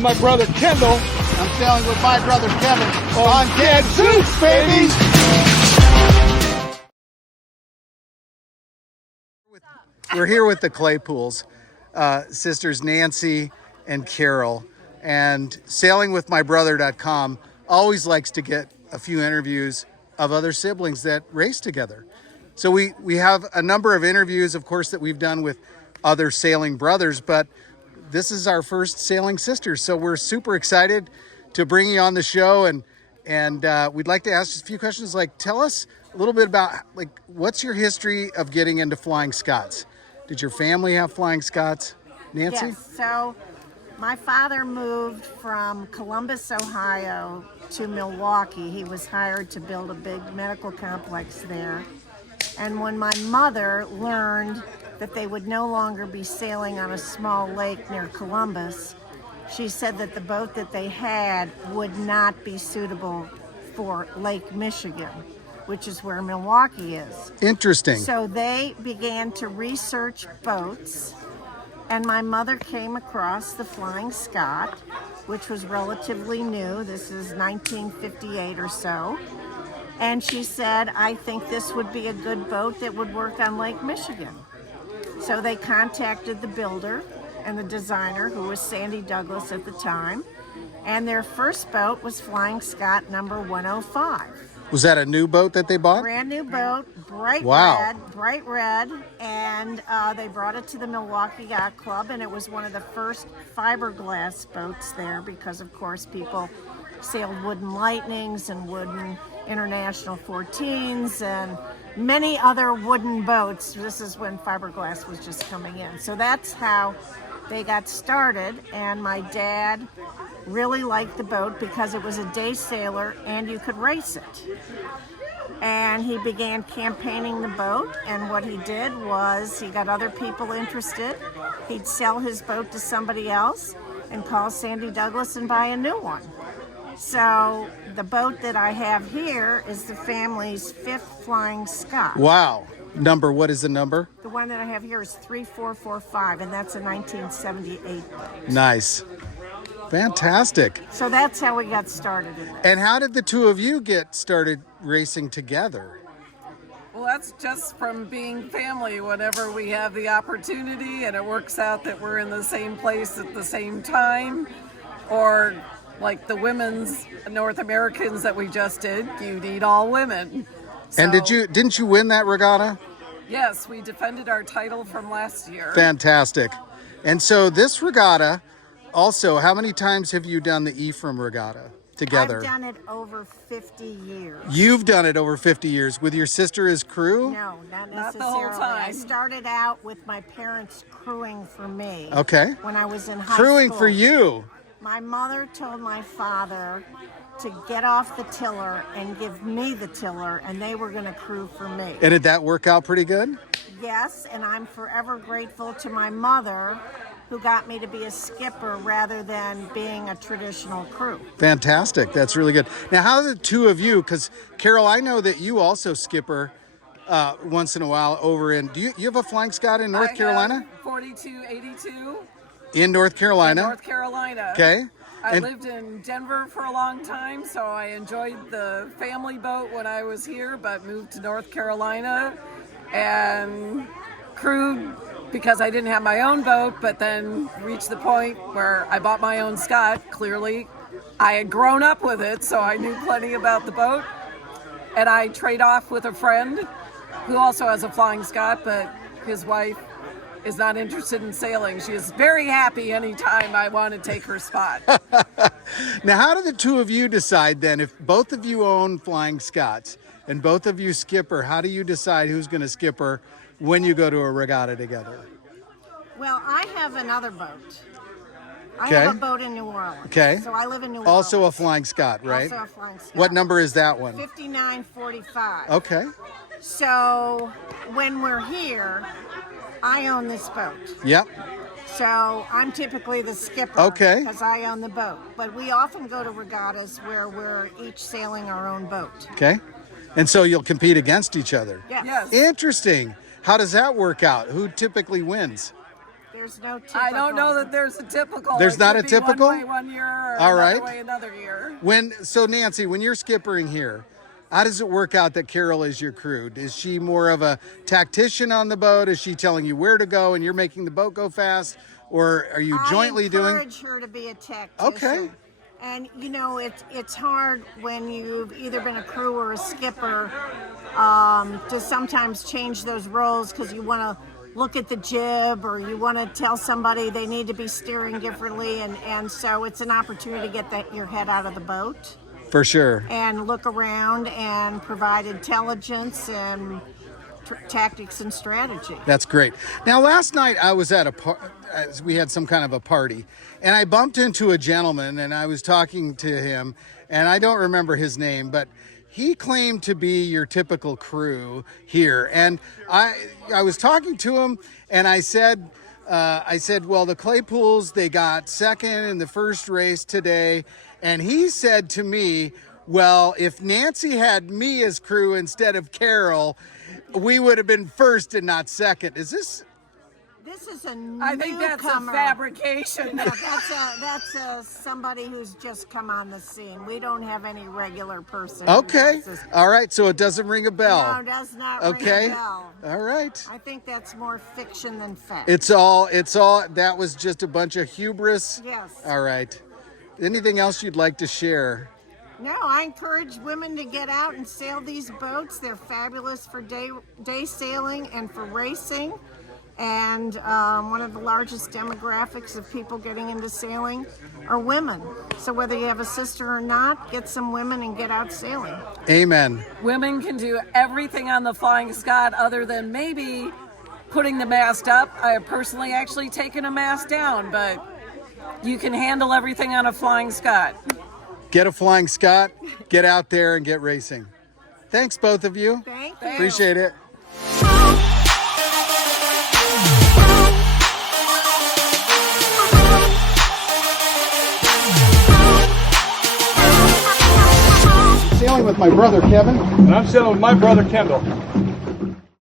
with my brother Kendall. I'm sailing with my brother Kevin On Gadzooks, baby! We're here with the Claypools, sisters Nancy and Carol, and sailingwithmybrother.com always likes to get a few interviews of other siblings that race together. So we have a number of interviews, of course, that we've done with other sailing brothers, but this is our first Sailing Sisters. So we're super excited to bring you on the show, and we'd like to ask a few questions. Like, tell us a little bit about, like, what's your history of getting into flying Scots? Did your family have flying Scots, Nancy? Yes, so my father moved from Columbus, Ohio to Milwaukee. He was hired to build a big medical complex there. And when my mother learned that they would no longer be sailing on a small lake near Columbus, she said that the boat that they had would not be suitable for Lake Michigan, which is where Milwaukee is. Interesting. So they began to research boats, and my mother came across the Flying Scot, which was relatively new. This is 1958 or so. And she said, I think this would be a good boat that would work on Lake Michigan. So they contacted the builder and the designer, who was Sandy Douglas at the time, and their first boat was Flying Scot number 105. Was that a new boat that they bought? Brand new boat, bright red, and they brought it to the Milwaukee Yacht Club, and it was one of the first fiberglass boats there because, of course, people sailed wooden Lightnings and wooden International 14s and many other wooden boats. This is when fiberglass was just coming in. So that's how they got started, and my dad really liked the boat because it was a day sailor and you could race it. And he began campaigning the boat, and what he did was he got other people interested. He'd sell his boat to somebody else and call Sandy Douglas and buy a new one. So the boat that I have here is the family's fifth Flying Scot. Wow. What is the number? The one that I have here is 3445, and that's a 1978 boat. Nice. Fantastic. So that's how we got started in this. And how did the two of you get started racing together? Well, that's just from being family. Whenever we have the opportunity and it works out that we're in the same place at the same time, or like the women's North Americans that we just did, you need all women. And didn't you win that regatta? Yes, we defended our title from last year. Fantastic. And so this regatta, also, how many times have you done the Ephraim Regatta together? I've done it over 50 years. You've done it over 50 years with your sister as crew? No, not necessarily. Not the whole time. I started out with my parents crewing for me. Okay. When I was in high school. Crewing for you. My mother told my father to get off the tiller and give me the tiller, and they were going to crew for me. And did that work out pretty good? Yes, and I'm forever grateful to my mother, who got me to be a skipper rather than being a traditional crew. Fantastic. That's really good. Now, how do the two of you, because Carol, I know that you also skipper once in a while over in, you have a Flying Scot in North Carolina? 4282. In North Carolina? In North Carolina. Okay. I lived in Denver for a long time, so I enjoyed the family boat when I was here, but moved to North Carolina and crewed because I didn't have my own boat, but then reached the point where I bought my own Scot. Clearly, I had grown up with it, so I knew plenty about the boat. And I trade off with a friend who also has a Flying Scot, but his wife is not interested in sailing. She is very happy anytime I want to take her spot. Now, how do the two of you decide then, if both of you own Flying Scots and both of you skipper, how do you decide who's going to skipper when you go to a regatta together? Well, I have another boat. I Okay. have a boat in New Orleans. Okay. So I live in New Orleans. Also a Flying Scot, right? Also a Flying Scot. What number is that one? 5945. Okay. So when we're here, I own this boat. Yep. So I'm typically the skipper. Okay. Because I own the boat. But we often go to regattas where we're each sailing our own boat. Okay. And so you'll compete against each other. Yes. Yes. Interesting. How does that work out? Who typically wins? There's no typical. I don't know that there's a typical. There's It not could a be typical? One way one year, or All another right. way another year. So Nancy, when you're skippering here, how does it work out that Carol is your crew? Is she more of a tactician on the boat? Is she telling you where to go and you're making the boat go fast? Or are you jointly doing? I encourage her to be a tactician. Okay. And you know, it's hard when you've either been a crew or a skipper to sometimes change those roles because you want to look at the jib or you want to tell somebody they need to be steering differently, and so it's an opportunity to get your head out of the boat. For sure. And look around and provide intelligence and tactics and strategy. That's great. Now, last night I was at we had some kind of a party, and I bumped into a gentleman, and I was talking to him, and I don't remember his name, but he claimed to be your typical crew here. And I was talking to him, and I said, well, the Claypools, they got second in the first race today. And he said to me, well, if Nancy had me as crew instead of Carol, we would have been first and not second. Is this? This is a newcomer. I think that's a fabrication. No, that's somebody who's just come on the scene. We don't have any regular person. Okay. All right. So it doesn't ring a bell. No, it does not ring a bell. All right. I think that's more fiction than fact. It's all, that was just a bunch of hubris. Yes. All right. Anything else you'd like to share? No, I encourage women to get out and sail these boats. They're fabulous for day sailing and for racing. And one of the largest demographics of people getting into sailing are women. So whether you have a sister or not, get some women and get out sailing. Amen. Women can do everything on the Flying Scot other than maybe putting the mast up. I have personally actually taken a mast down, but you can handle everything on a Flying Scot. Get a Flying Scot, get out there and get racing. Thanks, both of you. Thank you. Appreciate it. Sailing with my brother Kevin. And I'm sailing with my brother Kendall.